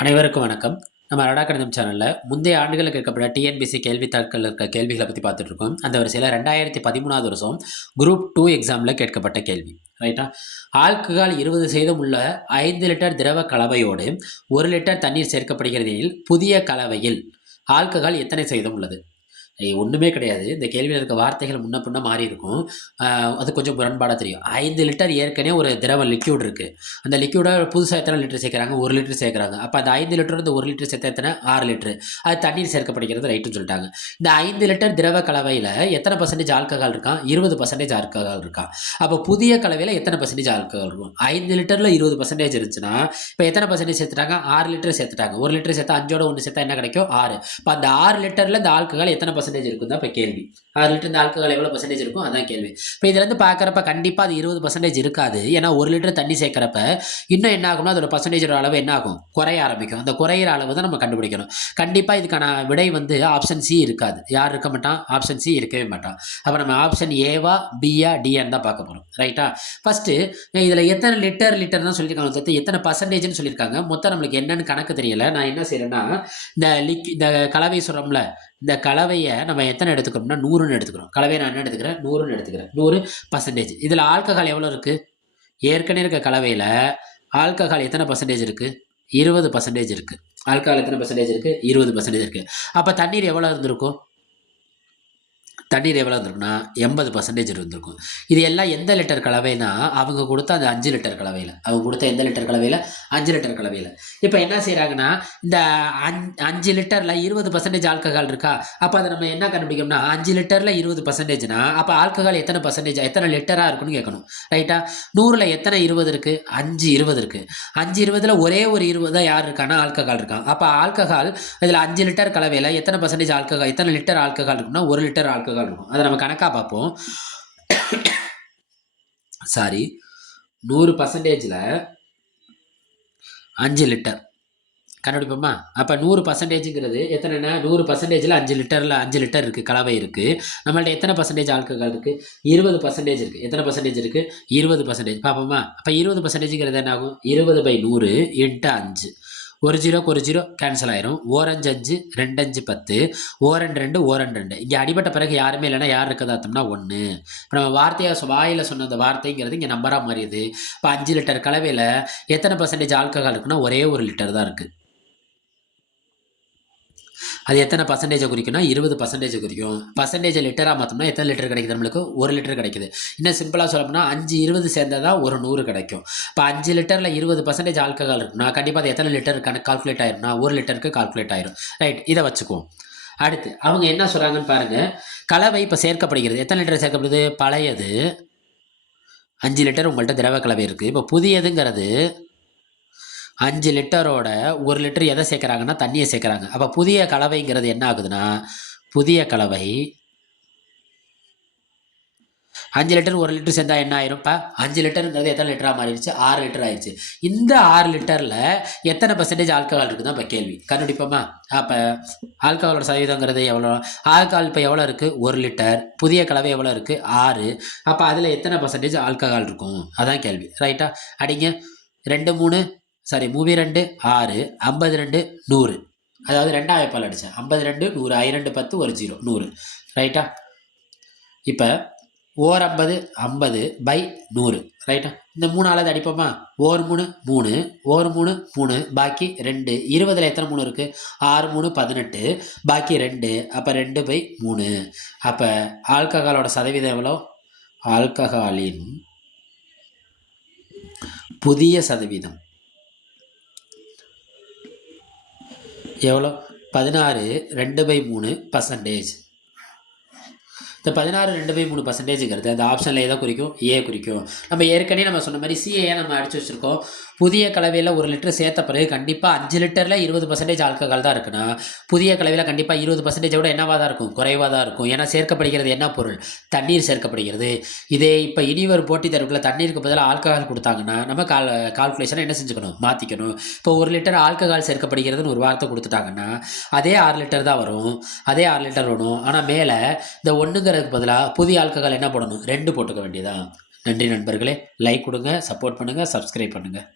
அனைவருக்கும் வணக்கம். நம்ம ரடா கணிதம் சேனலில் முந்தைய ஆண்டுகளில் கேட்கப்பட்ட டிஎன்பிசி கேள்வித்தாட்கள் இருக்க கேள்விகளை பற்றி பார்த்துட்டு இருக்கோம் அந்த வரிசையில் ரெண்டாயிரத்தி பதிமூணாவது வருஷம் குரூப் டூ எக்ஸாமில் கேட்கப்பட்ட கேள்வி. ரைட்டா ஆல்கஹால் இருபது சதவீதம் உள்ள ஐந்து லிட்டர் திரவ கலவையோடு ஒரு லிட்டர் தண்ணீர் சேர்க்கப்படுகிறது எனில் புதிய கலவையில் ஆல்கஹால் எத்தனை சதவீதம் உள்ளது? ஒன்றுமே கிடையாது. இந்த கேள்வியில் இருக்க வார்த்தைகள் முன்ன பின்ன மாறி இருக்கும். அது கொஞ்சம் முரண்பாடாக தெரியும். ஐந்து லிட்டர் ஏற்கனவே ஒரு திரவ லிக்யூட் இருக்குது அந்த லிக்யூடை புதுசாக எத்தனை லிட்டர் சேர்க்குறாங்க? ஒரு லிட்டர் சேர்க்குறாங்க. அப்போ அந்த ஐந்து லிட்டர் இந்த ஒரு லிட்டர் சேர்த்தா எத்தனை? ஆறு லிட்டர். அது தண்ணீர் சேர்க்கப்படுகிறது ரைட்டுன்னு சொல்லிட்டாங்க. இந்த ஐந்து லிட்டர் திரவ கலவையில் எத்தனை பர்சன்டேஜ் ஆல்கஹால் இருக்கான்? இருபது பர்சன்டேஜ் ஆல்கஹால் இருக்கான். அப்போ புதிய கலவையில் எத்தனை பர்சன்டேஜ் ஆல்கஹால் இருக்கும்? ஐந்து லிட்டரில் இருபது பர்சன்டேஜ் இருந்துச்சுன்னா இப்போ எத்தனை பர்சன்டேஜ் சேர்த்துட்டாங்க? ஆறு லிட்டர் சேர்த்துட்டாங்க. ஒரு லிட்டர் சேர்த்தா அஞ்சோட ஒன்று சேர்த்தா என்ன கிடைக்கும்? ஆறு. இப்போ அந்த ஆறு லிட்டரில் இந்த ஆல்கஹால் எத்தனை பர்சன்டேஜ் இருக்கும் தான் இப்போ கேள்வி. ஆறு லிட்டர் இந்த ஆல்கஹால் எவ்வளோ பர்சன்டேஜ் இருக்கும் அதான் கேள்வி. இப்போ இதுலேருந்து பார்க்குறப்ப கண்டிப்பாக அது இருபது பர்சன்டேஜ் இருக்காது. ஏன்னா ஒரு லிட்டர் தண்ணி சேர்க்குறப்ப இன்னும் என்ன ஆகும்னா அதோட பர்சன்டேஜோட அளவு என்ன ஆகும்? குறைய ஆரம்பிக்கும். அந்த குறையிற அளவு தான் நம்ம கண்டுபிடிக்கணும். கண்டிப்பாக இதுக்கான விடை வந்து ஆப்ஷன் சி இருக்காது. யார் இருக்க மாட்டான்? ஆப்ஷன் சி இருக்கவே மாட்டான். அப்போ நம்ம ஆப்ஷன் ஏவா பிஆ டியான்னு தான் பார்க்க போகிறோம் ரைட்டா ஃபஸ்ட்டு இதில் எத்தனை லிட்டர் லிட்டர் தான் சொல்லியிருக்காங்க. தவிர்த்து எத்தனை பர்சன்டேஜ்னு சொல்லியிருக்காங்க. மொத்தம் நம்மளுக்கு என்னன்னு கணக்கு தெரியல. நான் என்ன செய்கிறேன்னா இந்த லிக் இந்த கலவை சுரம்ல இந்த கலவையை நம்ம எத்தனை எடுத்துக்கிறோம்னா நூறுன்னு எடுத்துக்கிறோம். கலவையை நான் என்ன எடுத்துக்கிறேன்? நூறுன்னு எடுத்துக்கிறேன். நூறு பர்சன்டேஜ் இதில் ஆல்கஹால் எவ்வளோ இருக்குது ஏற்கனவே இருக்க கலவையில் ஆல்கஹால் எத்தனை பர்சன்டேஜ் இருக்குது இருபது பர்சன்டேஜ் இருக்குது ஆல்கஹால் எத்தனை பர்சன்டேஜ் இருக்குது இருபது பர்சன்டேஜ் இருக்குது அப்போ தண்ணீர் எவ்வளோ இருந்திருக்கும்? தண்ணீர் எவ்வளோ இருந்திருக்குன்னா எண்பது பர்சன்டேஜ் இருந்திருக்கும். இது எல்லாம் எந்த லிட்டர் கலவைனா அவங்க கொடுத்த அந்த அஞ்சு லிட்டர் கலவையில். அவங்க கொடுத்த எந்த லிட்டர் கலவையில்? அஞ்சு லிட்டர் கலவையில். இப்போ என்ன செய்கிறாங்கன்னா இந்த அஞ் அஞ்சு லிட்டரில் இருபது பர்சன்டேஜ் ஆல்கஹால் இருக்கா? அப்போ அதை நம்ம என்ன கண்டுபிடிக்கணும்னா அஞ்சு லிட்டரில் இருபது பர்சன்டேஜ்னா அப்போ ஆல்கஹால் எத்தனை பர்சன்டேஜ் எத்தனை லிட்டராக இருக்குன்னு கேட்கணும். ரைட்டா நூறில் எத்தனை இருபது இருக்குது அஞ்சு இருபது இருக்குது அஞ்சு இருபதில் ஒரே ஒரு இருபது தான் யார் இருக்கானா ஆல்கஹால் இருக்கான். அப்போ ஆல்கஹால் இதில் அஞ்சு லிட்டர் கலவையில் எத்தனை பர்சன்டேஜ் ஆல்கஹால் எத்தனை லிட்டர் ஆல்கஹால் இருக்குன்னா ஒரு லிட்டர் ஆல்கஹால் இருக்கும். அதை நம்ம கணக்காக பார்ப்போம். சாரி நூறு பர்சன்டேஜில் அஞ்சு லிட்டர் கண்டுபிடிப்போமா? அப்போ நூறு பர்சன்டேஜுங்கிறது எத்தனைனா நூறு பர்சன்டேஜில் அஞ்சு லிட்டரில் அஞ்சு லிட்டர் இருக்குது கலவை இருக்குது நம்மள்ட்ட எத்தனை பர்சன்டேஜ் ஆல்கஹால் இருக்குது இருபது பர்சன்டேஜ் இருக்குது எத்தனை பர்சன்டேஜ் இருக்குது இருபது பர்சன்டேஜ் பார்ப்போமா? அப்போ இருபது பர்சன்டேஜுங்கிறது என்ன ஆகும்? இருபது பை நூறு இன்ட்டு அஞ்சு. ஒரு ஜீரோக்கு ஒரு ஜீரோ கேன்சல் ஆயிரும். ஓரஞ்சு அஞ்சு ரெண்டு அஞ்சு பத்து ஓரண்டு ரெண்டு ஓரண்டு ரெண்டு இங்கே அடிபட்ட பிறகு யாருமே இல்லைன்னா யார் இருக்கதாத்தம்னா ஒன்று இப்போ நம்ம வார்த்தையாக வாயில் சொன்ன அந்த வார்த்தைங்கிறது இங்கே நம்பராக மாறியது இப்போ அஞ்சு லிட்டர் கலவையில் எத்தனை பர்சன்டேஜ் ஆல்கஹால் இருக்குன்னா ஒரே ஒரு லிட்டர் தான் இருக்குது அது எத்தனை பர்சன்டேஜை குறிக்கும்னா இருபது பர்சன்டேஜ் குறிக்கும். பர்சன்டேஜை லிட்டராக மாற்றோம்னா எத்தனை லிட்டர் கிடைக்குது நம்மளுக்கு? ஒரு லிட்டர் கிடைக்குது. இன்னும் சிம்பிளாக சொல்லப்போனா அஞ்சு இருபது சேர்ந்தால் தான் ஒரு நூறு கிடைக்கும். இப்போ அஞ்சு லிட்டரில் இருபது பர்சன்டேஜ் ஆல்கஹால் இருக்குன்னா கண்டிப்பாக அது எத்தனை லிட்டர் கணக்கு கால்குலேட் ஆயிரும்னா ஒரு லிட்டருக்கு கால்குலேட் ஆயிரும். ரைட் இதை வச்சுக்குவோம். அடுத்து அவங்க என்ன சொல்கிறாங்கன்னு பாருங்கள் கலவை இப்போ சேர்க்கப்படுகிறது. எத்தனை லிட்டர் சேர்க்கப்படுது? பழையது. அஞ்சு லிட்டர் உங்கள்கிட்ட திரவ கலவை இருக்குது இப்போ புதியதுங்கிறது அஞ்சு லிட்டரோட ஒரு லிட்டர் எதை சேர்க்குறாங்கன்னா தண்ணியை சேர்க்குறாங்க. அப்போ புதிய கலவைங்கிறது என்ன ஆகுதுன்னா புதிய கலவை அஞ்சு லிட்டர் ஒரு லிட்டர் சேர்ந்தால் என்ன ஆயிரும்ப்பா அஞ்சு லிட்டருங்கிறது எத்தனை லிட்டராக மாறிடுச்சு? ஆறு லிட்டர் ஆயிடுச்சு. இந்த ஆறு லிட்டரில் எத்தனை பர்சன்டேஜ் ஆல்கஹால் இருக்குது தான் இப்போ கேள்வி. கண்டுபிடிப்போமா? அப்போ ஆல்கஹாலோட சதவீதங்கிறது எவ்வளோ? ஆல்கஹால் இப்போ எவ்வளோ இருக்குது ஒரு லிட்டர். புதிய கலவை எவ்வளோ இருக்குது ஆறு. அப்போ அதில் எத்தனை பர்சன்டேஜ் ஆல்கஹால் இருக்கும்? அதான் கேள்வி. ரைட்டா அடிங்க. ரெண்டு மூணு. சாரி மூவி ரெண்டு ஆறு ஐம்பது ரெண்டு நூறு. அதாவது ரெண்டாம் வாய்ப்பால் அடித்தேன்? ஐம்பது ரெண்டு நூறு. ஐரெண்டு பத்து ஒரு ஜீரோ நூறு. ரைட்டா இப்போ ஓர் ஐம்பது ஐம்பது பை நூறு. ரைட்டா இந்த மூணு ஆளாவது அடிப்போமா? ஓர் மூணு மூணு. ஓர் மூணு மூணு. பாக்கி ரெண்டு. இருபதில் எத்தனை மூணு இருக்குது ஆறு மூணு பதினெட்டு. பாக்கி ரெண்டு. அப்போ ரெண்டு பை மூணு. அப்போ ஆல்கஹாலோட சதவீதம் எவ்வளோ? ஆல்கஹாலின் புதிய சதவீதம். எவ்வளோ? பதினாறு ரெண்டு பை மூணு பர்சன்டேஜ் இந்த பதினாறு ரெண்டு பை மூணு பர்சன்டேஜுங்கிறது அந்த ஆப்ஷனில் எதை குறிக்கும் ஏ குறிக்கும். நம்ம ஏற்கனவே நம்ம சொன்ன மாதிரி சிஏ நம்ம அடிச்சு வச்சுருக்கோம். புதிய கலவையில் ஒரு லிட்டர் சேர்த்த பிறகு கண்டிப்பாக அஞ்சு லிட்டரில் இருபது பர்சன்டேஜ் ஆல்கஹால் தான் இருக்குன்னா புதிய கலவையில் கண்டிப்பாக இருபது பர்சன்டேஜை விட என்னவாக தான் இருக்கும்? குறைவாக தான் இருக்கும். ஏன்னா சேர்க்கப்படுகிறது என்ன பொருள்? தண்ணீர் சேர்க்கப்படுகிறது. இதே இப்போ இனிவர் போட்டி தருவில் தண்ணீருக்கு பதிலாக ஆல்கஹால் கொடுத்தாங்கன்னா நம்ம கால் கால்குலேஷனை என்ன செஞ்சுக்கணும்? மாற்றிக்கணும் இப்போ ஒரு லிட்டர் ஆல்கஹால் சேர்க்கப்படுகிறதுன்னு ஒரு வார்த்தை கொடுத்துட்டாங்கன்னா அதே ஆறு லிட்டர் தான் வரும். அதே ஆறு லிட்டர் வரும். ஆனால் மேலே இந்த ஒன்றுங்கிறதுக்கு பதிலாக புதிய ஆல்கஹால் என்ன போடணும்? ரெண்டு போட்டுக்க வேண்டியதான் நன்றி நண்பர்களே. லைக் கொடுங்க சப்போர்ட் பண்ணுங்கள் சப்ஸ்கிரைப் பண்ணுங்கள்